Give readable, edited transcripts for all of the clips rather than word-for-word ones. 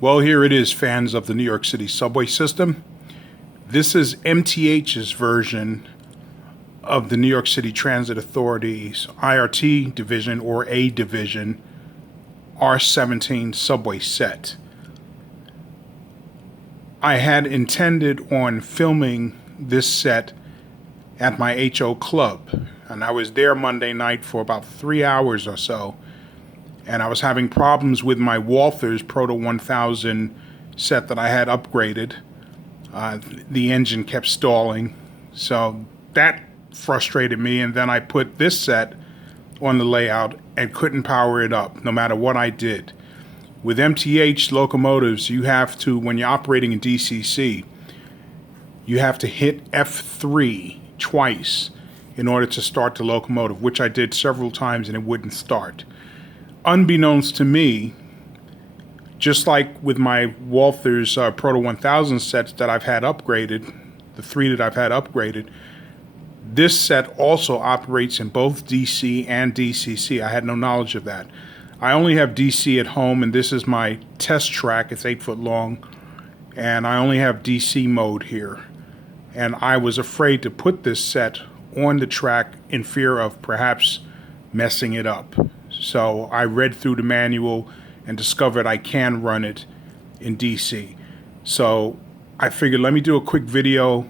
Well, here it is, fans of the New York City Subway system. This is MTH's version of the New York City Transit Authority's IRT division, or A division, R17 Subway set. I had intended on filming this set at my HO club, and I was there Monday night for about 3 hours or so, and I was having problems with my Walthers Proto 1000 set that I had upgraded. The engine kept stalling, so that frustrated me, and then I put this set on the layout and couldn't power it up no matter what I did. With MTH locomotives, you have to, when you're operating in DCC, you have to hit F3 twice in order to start the locomotive, which I did several times and it wouldn't start. Unbeknownst to me, just like with my Walthers Proto 1000 sets that I've had upgraded, the 3 that I've had upgraded, this set also operates in both DC and DCC. I had no knowledge of that. I only have DC at home, and this is my test track. It's 8 foot long, and I only have DC mode here. And I was afraid to put this set on the track in fear of perhaps messing it up. So I read through the manual and discovered I can run it in DC. So I figured, let me do a quick video,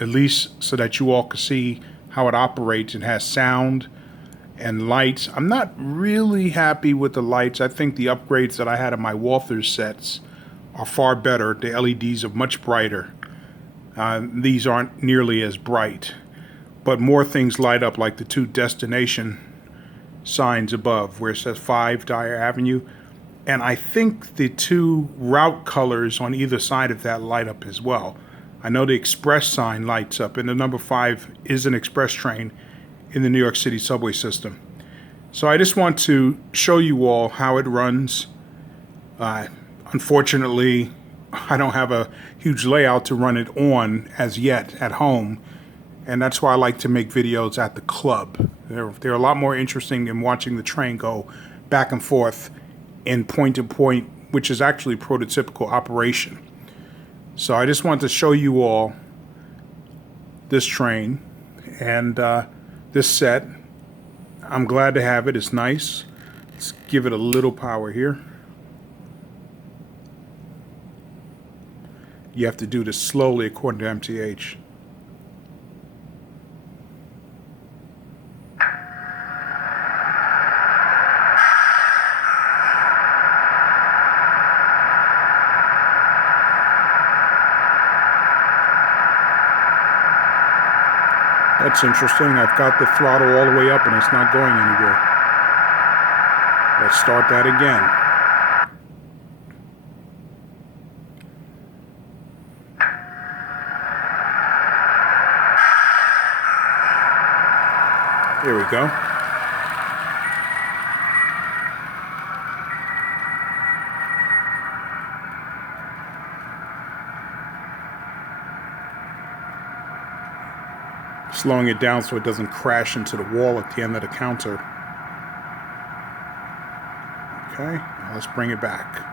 at least so that you all can see how it operates. It has sound and lights. I'm not really happy with the lights. I think the upgrades that I had in my Walthers sets are far better. The LEDs are much brighter. These aren't nearly as bright, but more things light up, like the 2 destination signs above where it says 5 Dyer Avenue. And I think the 2 route colors on either side of that light up as well. I know the express sign lights up, and the number 5 is an express train in the New York City subway system. So I just want to show you all how it runs. Unfortunately, I don't have a huge layout to run it on as yet at home, and that's why I like to make videos at the club. They're a lot more interesting than watching the train go back and forth in point-to-point, which is actually prototypical operation. So I just want to show you all this train and this set. I'm glad to have it. It's nice. Let's give it a little power here. You have to do this slowly according to MTH. That's interesting. I've got the throttle all the way up and it's not going anywhere. Let's start that again. There we go. Slowing it down so it doesn't crash into the wall at the end of the counter. Okay, now let's bring it back.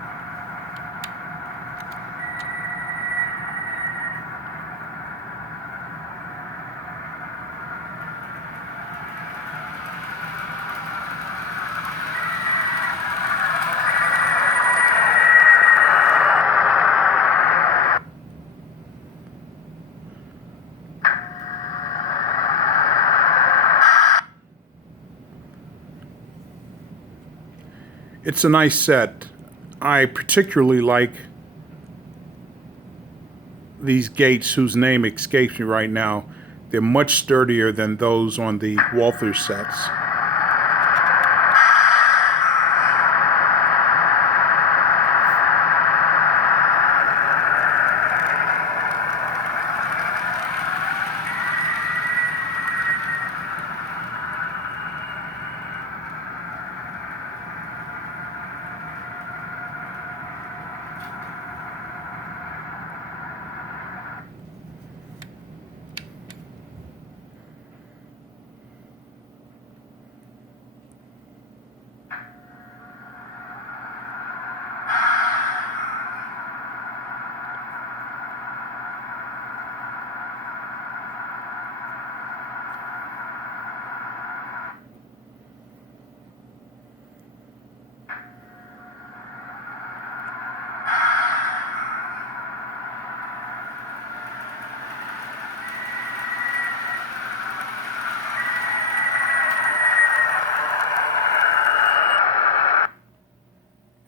It's a nice set. I particularly like these gates whose name escapes me right now. They're much sturdier than those on the Walthers sets.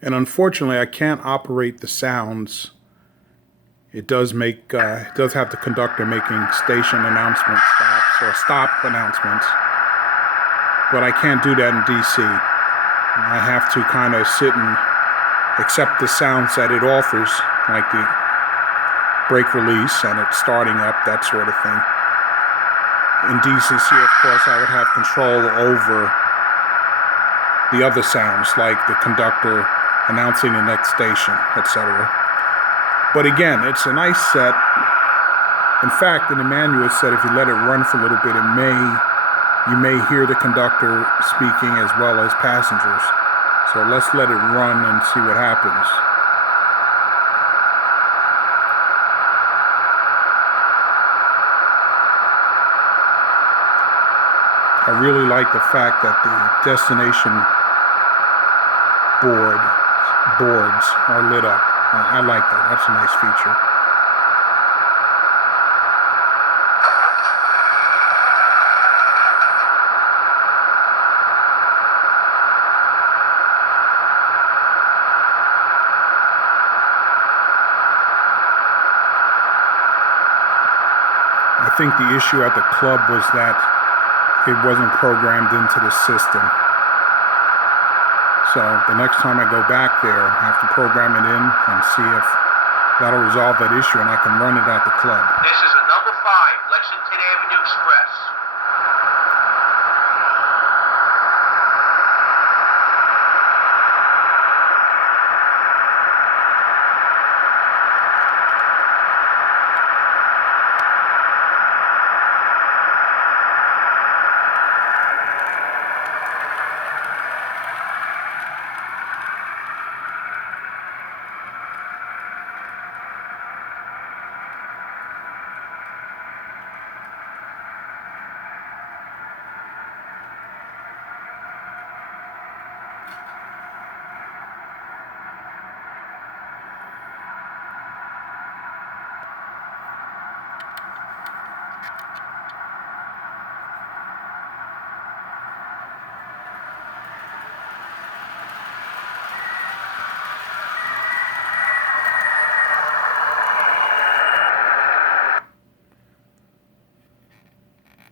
And unfortunately, I can't operate the sounds. It does have the conductor making station announcement stops or stop announcements, but I can't do that in DC. I have to kind of sit and accept the sounds that it offers, like the brake release and it starting up, that sort of thing. In DCC, of course, I would have control over the other sounds, like the conductor announcing the next station, etc. But again, it's a nice set. In fact, in the manual it said if you let it run for a little bit, you may hear the conductor speaking as well as passengers. So let's let it run and see what happens. I really like the fact that the destination boards are lit up. I like that. That's a nice feature. I think the issue at the club was that it wasn't programmed into the system. So the next time I go back there, I have to program it in and see if that'll resolve that issue and I can run it at the club. This is a number 5 Lexington Avenue Express.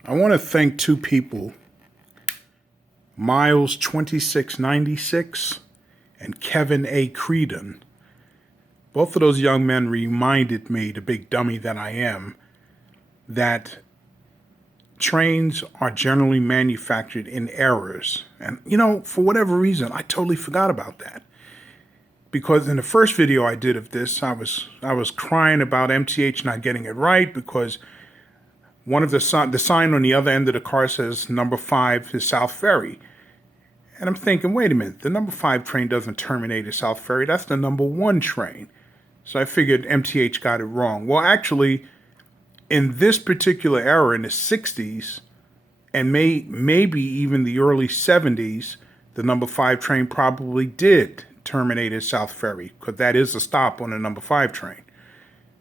I want to thank two people, Miles 2696 and Kevin A. Creedon. Both of those young men reminded me, the big dummy that I am, that trains are generally manufactured in errors. And, for whatever reason, I totally forgot about that. Because in the first video I did of this, I was crying about MTH not getting it right because one of the sign on the other end of the car says number 5 is South Ferry. And I'm thinking, wait a minute, the number 5 train doesn't terminate at South Ferry. That's the number 1 train. So I figured MTH got it wrong. Well, actually, in this particular era in the 60s, and maybe even the early 70s, the number 5 train probably did terminate at South Ferry, because that is a stop on the number 5 train.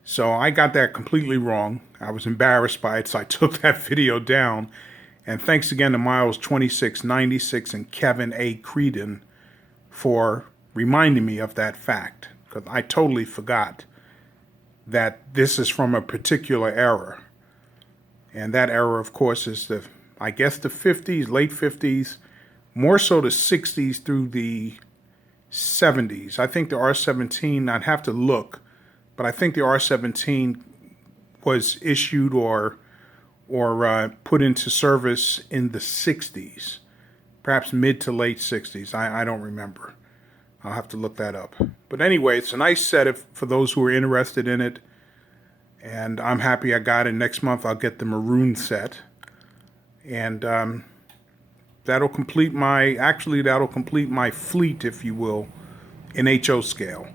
So I got that completely wrong. I was embarrassed by it, so I took that video down. And thanks again to Miles 2696 and Kevin A. Creedon for reminding me of that fact, because I totally forgot that this is from a particular era. And that era, of course, is the 50s, late 50s, more so the 60s through the 70s. I think the R17, I'd have to look, but I think the R17 was issued or put into service in the 60s, perhaps mid to late 60s. I don't remember. I'll have to look that up. But anyway, it's a nice set for those who are interested in it. And I'm happy I got it. Next month I'll get the maroon set. And that'll complete my fleet, if you will, in HO scale.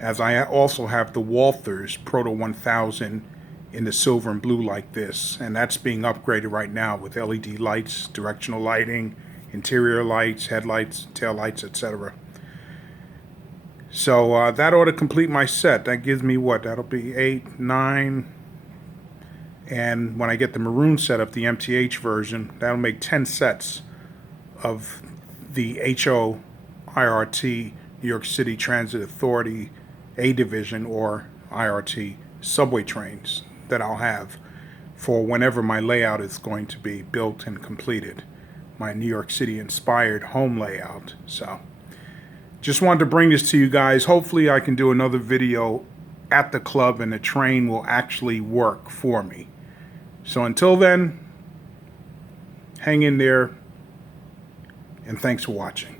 As I also have the Walthers Proto 1000 in the silver and blue like this. And that's being upgraded right now with LED lights, directional lighting, interior lights, headlights, tail lights, etc. So that ought to complete my set. That gives me what? That'll be 8, 9. And when I get the maroon set of the MTH version, that'll make 10 sets of the HO IRT, New York City Transit Authority A Division, or IRT subway trains that I'll have for whenever my layout is going to be built and completed, my New York City inspired home layout. So just wanted to bring this to you guys. Hopefully I can do another video at the club and the train will actually work for me. So until then, hang in there, and thanks for watching.